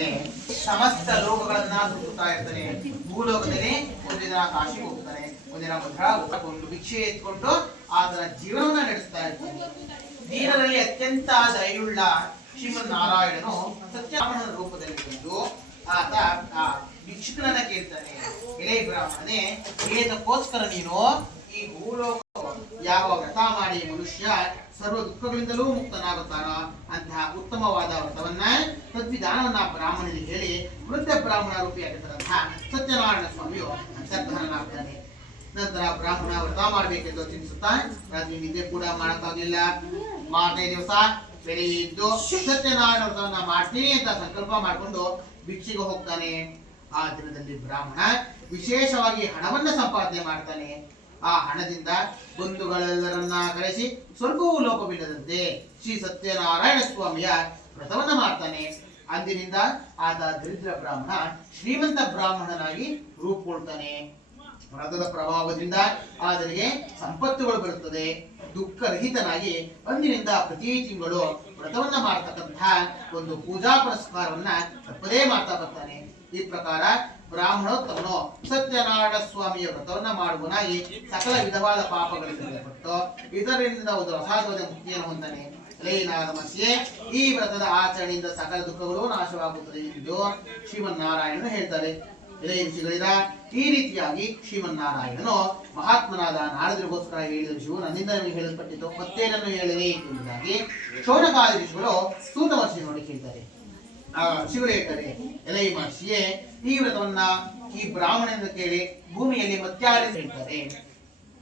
ಇರ್ತಾನೆ. ಸಮಸ್ತ ಲೋಕಗಳನ್ನ ಸುತ್ತುತ್ತಾ ಇರ್ತಾನೆ. ಭೂಲೋಕದಲ್ಲಿ ಒಂದಿನ ಕಾಶಿಗೆ ಹೋಗ್ತಾನೆ. ಒಂದಿನ ಮಧುರಾ ಒಂದು ಭಿಕ್ಷೆ ಎತ್ಕೊಂಡು ಆತನ ಜೀವನವನ್ನ ನಡೆಸ್ತಾ ಇರ್ತಾನೆ. ದೀನರಲ್ಲಿ ಅತ್ಯಂತ ದಯುಳ್ಳ ಶ್ರೀಮನ್ ನಾರಾಯಣನು ರೂಪದಲ್ಲಿ ಬಂದು ಆತ, ಆ, ಭಿಕ್ಷುಕನನ್ನ ಕೇಳ್ತಾನೆ. ಎಲೆ ಬ್ರಾಹ್ಮಣನೇ, ಏತಕ್ಕೋಸ್ಕರ ನೀನು ಈ ಭೂಲೋಕ ಯಾವ ವ್ರತ ಮಾಡಿ ಮನುಷ್ಯ ಸರ್ವ ದುಃಖಗಳಿಂದಲೂ ಮುಕ್ತನಾಗುತ್ತಾನೋ? ಅಂತಹ ಉತ್ತಮವಾದ ವ್ರತವನ್ನ ತದ್ವಿಧಾನವನ್ನ ಬ್ರಾಹ್ಮಣನಿಗೆ ಹೇಳಿ, ವೃದ್ಧ ಬ್ರಾಹ್ಮಣ ರೂಪಿಯಾಗಿರ್ತಕ್ಕಂತಹ ಸತ್ಯನಾರಾಯಣ ಸ್ವಾಮಿಯು ಅಂತರ್ಧಾನನಾಗ್ತಾನೆ. ನಂತರ ಬ್ರಾಹ್ಮಣ ವ್ರತ ಮಾಡಬೇಕೆಂದು ಚಿಂತಿಸುತ್ತಾ ರಾತ್ರಿ ನಿದ್ದೆ ಕೂಡ ಮಾಡಕ್ಕಾಗಲಿಲ್ಲ ಮಾರನೇ ದಿವಸ ಬೆಳಿಗ್ಗೆ ಇದ್ದು ಸತ್ಯನಾರಾಯಣ ವ್ರತವನ್ನ ಮಾಡ್ತೀನಿ ಅಂತ ಸಂಕಲ್ಪ ಮಾಡಿಕೊಂಡು ಭಿಕ್ಷೆಗೆ ಹೋಗ್ತಾನೆ. ಆ ದಿನದಲ್ಲಿ ಬ್ರಾಹ್ಮಣ ವಿಶೇಷವಾಗಿ ಹಣವನ್ನ ಸಂಪಾದನೆ ಮಾಡ್ತಾನೆ. ಆ ಹಣದಿಂದ ಬಂಧುಗಳೆಲ್ಲರನ್ನ ಕರೆಸಿ ಸ್ವಲ್ಪವೂ ಲೋಪವಿಲ್ಲದಂತೆ ಶ್ರೀ ಸತ್ಯನಾರಾಯಣ ಸ್ವಾಮಿಯ ವ್ರತವನ್ನ ಮಾಡ್ತಾನೆ. ಅಂದಿನಿಂದ ಆತ ದರಿದ್ರ ಬ್ರಾಹ್ಮಣ ಶ್ರೀಮಂತ ಬ್ರಾಹ್ಮಣನಾಗಿ ರೂಪುಗೊಳ್ತಾನೆ. ವ್ರತದ ಪ್ರಭಾವದಿಂದ ಆತನಿಗೆ ಸಂಪತ್ತುಗಳು ಬರುತ್ತದೆ. ದುಃಖರಹಿತನಾಗಿ ಅಂದಿನಿಂದ ಪ್ರತಿ ತಿಂಗಳು ವ್ರತವನ್ನ ಮಾಡ್ತಕ್ಕಂತಹ ಒಂದು ಪೂಜಾ ಪುರಸ್ಕಾರವನ್ನ ತಪ್ಪದೇ ಮಾಡ್ತಾ ಬರ್ತಾನೆ. ಈ ಪ್ರಕಾರ ಬ್ರಾಹ್ಮಣೋತ್ತಮನು ಸತ್ಯನಾರಾಯಣ ಸ್ವಾಮಿಯ ವ್ರತವನ್ನ ಮಾಡುವನಾಗಿ ಸಕಲ ವಿಧವಾದ ಪಾಪಗಳಿಂದ ಪಟ್ಟು, ಇದರಿಂದ ಒಂದು ಅಸಾಧ್ಯ ಮುಕ್ತಿಯನ್ನು ಹೊಂದಾನೆ. ಲೈನಾದ ಮಧ್ಯೆ ಈ ವ್ರತದ ಆಚರಣೆಯಿಂದ ಸಕಲ ದುಃಖಗಳು ನಾಶವಾಗುತ್ತದೆ ಎಂದು ಶ್ರೀಮನ್ನಾರಾಯಣನು ಹೇಳ್ತಾರೆ. ಈ ರೀತಿಯಾಗಿ ಶ್ರೀಮನ್ನಾರಾಯಣನು ಮಹಾತ್ಮನಾದ ನಾರದರಿಗೋಸ್ಕರ ಹೇಳಿದ ವಿಷಯವು ನನ್ನಿಂದ ನಿಮಗೆ ಹೇಳಲ್ಪಟ್ಟಿತು ಮತ್ತೇನನ್ನು ಹೇಳಿದೆ ಎಂಬುದಾಗಿ ಶೋಣಕಾಲ ಋಷಿಗಳು ಸೂತ ಮಹರ್ಷಿ ನೋಡಿ ಕೇಳ್ತಾರೆ. ಆ ಋಷಿಗಳು ಹೇಳ್ತಾರೆ ಎಲೈ ಮಹರ್ಷಿಯೇ, ಈ ವ್ರತವನ್ನ ಈ ಬ್ರಾಹ್ಮಣ ಕೇಳಿ ಭೂಮಿಯಲ್ಲಿ ಮತ್ಯಾರು ಹೇಳ್ತಾರೆ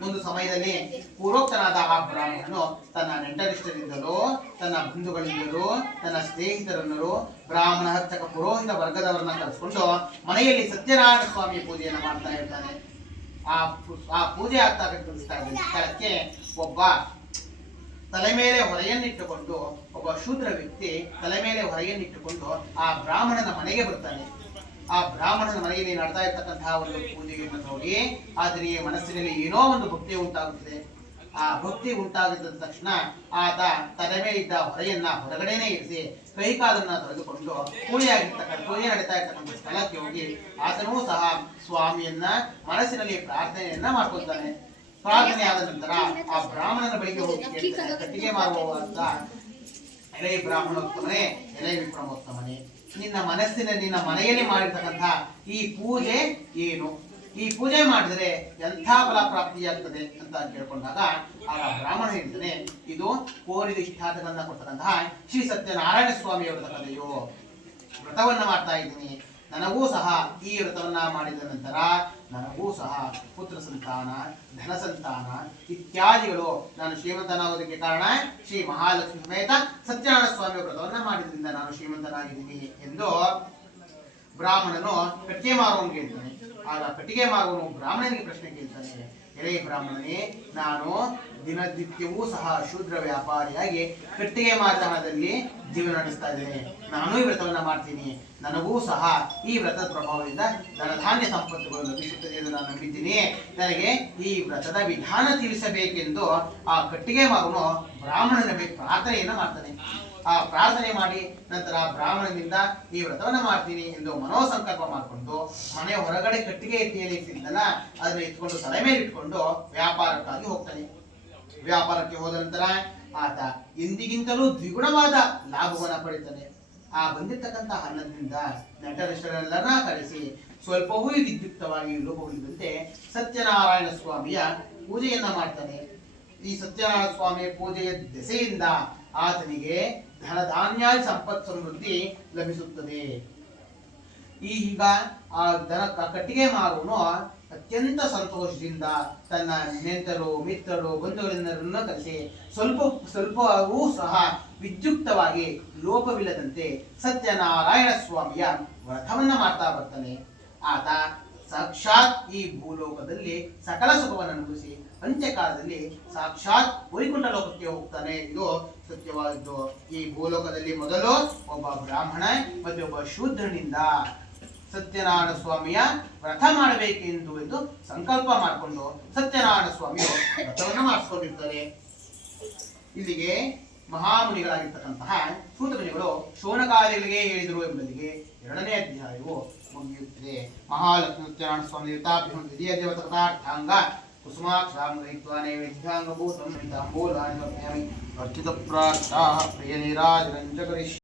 ಒಂದು ಸಮಯದಲ್ಲಿ ಪೂರ್ವೋಕ್ತನಾದ ಆ ಬ್ರಾಹ್ಮಣನು ತನ್ನ ನೆಂಟರಿಷ್ಟರಿಂದಲೂ, ತನ್ನ ಬಂಧುಗಳಿಂದಲೂ, ತನ್ನ ಸ್ನೇಹಿತರನ್ನರು ಬ್ರಾಹ್ಮಣ ಹತ್ತಕ ಪುರೋಹಿತ ವರ್ಗದವರನ್ನ ಕರೆಸ್ಕೊಂಡು ಮನೆಯಲ್ಲಿ ಸತ್ಯನಾರಾಯಣ ಸ್ವಾಮಿ ಪೂಜೆಯನ್ನು ಮಾಡ್ತಾ ಇರ್ತಾನೆ. ಆ ಆ ಪೂಜೆ ಆಗ್ತಾ ಸ್ಥಳಕ್ಕೆ ಒಬ್ಬ ತಲೆ ಮೇಲೆ ಹೊರೆಯನ್ನಿಟ್ಟುಕೊಂಡು, ಒಬ್ಬ ಶೂದ್ರ ವ್ಯಕ್ತಿ ತಲೆ ಮೇಲೆ ಹೊರೆಯನ್ನಿಟ್ಟುಕೊಂಡು ಆ ಬ್ರಾಹ್ಮಣನ ಮನೆಗೆ ಬರ್ತಾನೆ. ಆ ಬ್ರಾಹ್ಮಣನ ಮನೆಯಲ್ಲಿ ನಡ್ತಾ ಇರ್ತಕ್ಕಂತಹ ಒಂದು ಪೂಜೆಯನ್ನು ನೋಡಿ ಆತನಿಗೆ ಮನಸ್ಸಿನಲ್ಲಿ ಏನೋ ಒಂದು ಭಕ್ತಿ ಉಂಟಾಗುತ್ತದೆ. ಆ ಭಕ್ತಿ ಉಂಟಾಗಿದ್ದ ತಕ್ಷಣ ಆತ ತಲೆ ಮೇಲೆ ಇದ್ದ ಹೊರೆಯನ್ನ ಹೊರಗಡೆನೆ ಇರಿಸಿ ಕೈಕಾಲನ್ನ ತೊಳೆದುಕೊಂಡು ಪೂಜೆಯಾಗಿರ್ತಕ್ಕಂಥ ಪೂಜೆ ನಡೀತಾ ಇರ್ತಕ್ಕಂಥ ಸ್ಥಳಕ್ಕೆ ಹೋಗಿ ಆತನೂ ಸಹ ಸ್ವಾಮಿಯನ್ನ ಮನಸ್ಸಿನಲ್ಲಿ ಪ್ರಾರ್ಥನೆಯನ್ನ ಮಾಡ್ಕೊಳ್ತಾನೆ. ಪ್ರಾರ್ಥನೆ ಆದ ನಂತರ ಆ ಬ್ರಾಹ್ಮಣನ ಬಳಿಗೆ ಹೋಗಿ ಕಟ್ಟಿಗೆ ಅಂತ ಎಲೆ ಬ್ರಾಹ್ಮಣೋತ್ತಮನೇ ಎಲೆ ವಿಕ್ರಮೋತ್ತಮನೇ ನಿನ್ನ ಮನಸ್ಸಿನ ನಿನ್ನ ಮನೆಯಲ್ಲಿ ಮಾಡಿರ್ತಕ್ಕಂಥ ಈ ಪೂಜೆ ಏನು? ಈ ಪೂಜೆ ಮಾಡಿದ್ರೆ ಎಂಥ ಫಲ ಪ್ರಾಪ್ತಿಯಾಗ್ತದೆ ಅಂತ ಕೇಳ್ಕೊಂಡಾಗ ಆಗ ಬ್ರಾಹ್ಮಣ ಹೇಳ್ತಾನೆ, ಇದು ಕೋರಿದ ಇಷ್ಟಾರ್ಥಗಳನ್ನ ಕೊಡ್ತಕ್ಕಂತಹ ಶ್ರೀ ಸತ್ಯನಾರಾಯಣ ಸ್ವಾಮಿ ಕಥೆಯು. ವ್ರತವನ್ನ ಮಾಡ್ತಾ ಇದ್ದೀನಿ. ನನಗೂ ಸಹ ಈ ವ್ರತವನ್ನ ಮಾಡಿದ ನಂತರ ನನಗೂ ಸಹ ಪುತ್ರ ಸಂತಾನ, ಧನ ಸಂತಾನ ಇತ್ಯಾದಿಗಳು ನಾನು ಶ್ರೀಮಂತನಾಗೋದಕ್ಕೆ ಕಾರಣ ಶ್ರೀ ಮಹಾಲಕ್ಷ್ಮಿ ಸಮೇತ ಸತ್ಯನಾರಾಯಣ ಸ್ವಾಮಿ ವ್ರತವನ್ನ ಮಾಡಿದ್ರಿಂದ ನಾನು ಶ್ರೀಮಂತನಾಗಿದ್ದೀನಿ ಎಂದು ಬ್ರಾಹ್ಮಣನು ಕಟ್ಟಿಗೆ ಮಾರುವನು ಕೇಳ್ತಾನೆ. ಆಗ ಕಟ್ಟಿಗೆ ಮಾರುವನು ಬ್ರಾಹ್ಮಣನಿಗೆ ಪ್ರಶ್ನೆ ಕೇಳ್ತಾನೆ. ಎಳೆ ಬ್ರಾಹ್ಮಣನೇ, ನಾನು ದಿನನಿತ್ಯವೂ ಸಹ ಶೂದ್ರ ವ್ಯಾಪಾರಿಯಾಗಿ ಕಟ್ಟಿಗೆ ಮಾರಿದ ಜೀವನ ನಡೆಸ್ತಾ ಇದ್ದೇನೆ. ನಾನು ಈ ವ್ರತವನ್ನ ಮಾಡ್ತೀನಿ. ನನಗೂ ಸಹ ಈ ವ್ರತದ ಪ್ರಭಾವದಿಂದ ಧನಧಾನ್ಯ ಸಂಪತ್ತುಗಳು ಲಭಿಸುತ್ತದೆ ಎಂದು ನಾನು ನಂಬಿದ್ದೀನಿ. ನನಗೆ ಈ ವ್ರತದ ವಿಧಾನ ತಿಳಿಸಬೇಕೆಂದು ಆ ಕಟ್ಟಿಗೆ ಮಗನು ಬ್ರಾಹ್ಮಣನ ಮೇಲೆ ಪ್ರಾರ್ಥನೆಯನ್ನು ಮಾಡ್ತಾನೆ. ಆ ಪ್ರಾರ್ಥನೆ ಮಾಡಿ ನಂತರ ಬ್ರಾಹ್ಮಣನಿಂದ ಈ ವ್ರತವನ್ನ ಮಾಡ್ತೀನಿ ಎಂದು ಮನೋಸಂಕಲ್ಪ ಮಾಡಿಕೊಂಡು ಮನೆ ಹೊರಗಡೆ ಕಟ್ಟಿಗೆ ಎತ್ತಿಯಲ್ಲಿ ಸಿಗ್ತಲ್ಲ ಅದನ್ನ ಇಟ್ಕೊಂಡು ತಲೆ ಮೇಲೆ ಇಟ್ಕೊಂಡು ವ್ಯಾಪಾರಕ್ಕಾಗಿ ಹೋಗ್ತಾನೆ. ವ್ಯಾಪಾರಕ್ಕೆ ಹೋದ ನಂತರ ಆತ ಎಂದಿಗಿಂತಲೂ ದ್ವಿಗುಣವಾದ ಲಾಭವನ್ನು ಪಡಿತಾನೆ ಆ ಬಂದಿರ್ತಕ್ಕಂಥ ಹಣದಿಂದ ನಟರಷ್ಟರೆಲ್ಲರ ಕರೆಸಿ ಸ್ವಲ್ಪವೂ ವಿದ್ಯುಕ್ತವಾಗಿ ಲೋಪಗೊಳಿಸಿದಂತೆ ಸತ್ಯನಾರಾಯಣ ಸ್ವಾಮಿಯ ಪೂಜೆಯನ್ನ ಮಾಡ್ತಾನೆ. ಈ ಸತ್ಯನಾರಾಯಣ ಸ್ವಾಮಿಯ ಪೂಜೆಯ ದೆಸೆಯಿಂದ ಆತನಿಗೆ ಧನಧಾನ್ಯ ಸಂಪತ್ ಸಮೃದ್ಧಿ ಲಭಿಸುತ್ತದೆ. ಈ ಈಗ ಆ ದನ ಕಟ್ಟಿಗೆ ಮಾರುವನು ಅತ್ಯಂತ ಸಂತೋಷದಿಂದ ತನ್ನ ನೆಂಟರು ಮಿತ್ರರು ಬಂಧುಗಳೆಲ್ಲರನ್ನ ಕರೆಸಿ ಸ್ವಲ್ಪ ಸ್ವಲ್ಪವೂ ಸಹ ವಿದ್ಯುಕ್ತವಾಗಿ ಲೋಪವಿಲ್ಲದಂತೆ ಸತ್ಯನಾರಾಯಣ ಸ್ವಾಮಿಯ ವ್ರತವನ್ನ ಮಾಡ್ತಾ ಬರ್ತಾನೆ. ಆತ ಸಾಕ್ಷಾತ್ ಈ ಭೂಲೋಕದಲ್ಲಿ ಸಕಲ ಸುಖವನ್ನು ಅನುಭವಿಸಿ ಅಂತ್ಯಕಾಲದಲ್ಲಿ ಸಾಕ್ಷಾತ್ ವೈಕುಂಠ ಲೋಕಕ್ಕೆ ಹೋಗ್ತಾನೆ ಇದು ಸತ್ಯವಾದದ್ದು. ಈ ಭೂಲೋಕದಲ್ಲಿ ಮೊದಲು ಒಬ್ಬ ಬ್ರಾಹ್ಮಣ ಮತ್ತೆ ಒಬ್ಬ ಶೂದ್ರನಿಂದ ಸತ್ಯನಾರಾಯಣ ಸ್ವಾಮಿಯ ವ್ರತ ಮಾಡಬೇಕೆಂದು ಎಂದು ಸಂಕಲ್ಪ ಮಾಡಿಕೊಂಡು ಸತ್ಯನಾರಾಯಣ ಸ್ವಾಮಿಯು ವ್ರತವನ್ನು ಮಾಡಿಸ್ಕೊಂಡಿರ್ತಾರೆ. ಇಲ್ಲಿಗೆ ಮಹಾಮುನಿಗಳಾಗಿರ್ತಕ್ಕಂತಹ ಸೂತಮುನಿಗಳು ಶೋನಕಾರಿಗಳಿಗೆ ಹೇಳಿದರು ಎಂಬುದಕ್ಕೆ ಎರಡನೇ ಅಧ್ಯಾಯವು ಮುಗಿಯುತ್ತದೆ. ಮಹಾಲಕ್ಷ್ಮಿ ಸತ್ಯನಾರಾಯಣ ಸ್ವಾಮಿ ದ್ವಿತೀಯ ದೇವತಕಥಾರ್ಥಾಂಗ ಕುಸುಮಾಕ್ಷಾಂ ಗೃಹೀತ್ವಾ ನೈವೇದ್ಯಾಂಗಭೂತಂ ತಾಂಬೂಲಾನಿ ಸಮರ್ಪಯಾಮಿ ಅರ್ಚಿತ ಪ್ರಾರ್ಥಾ ಪ್ರಿಯ ನಿರಾಜ ಕರಿಷ್ಯಾಮಿ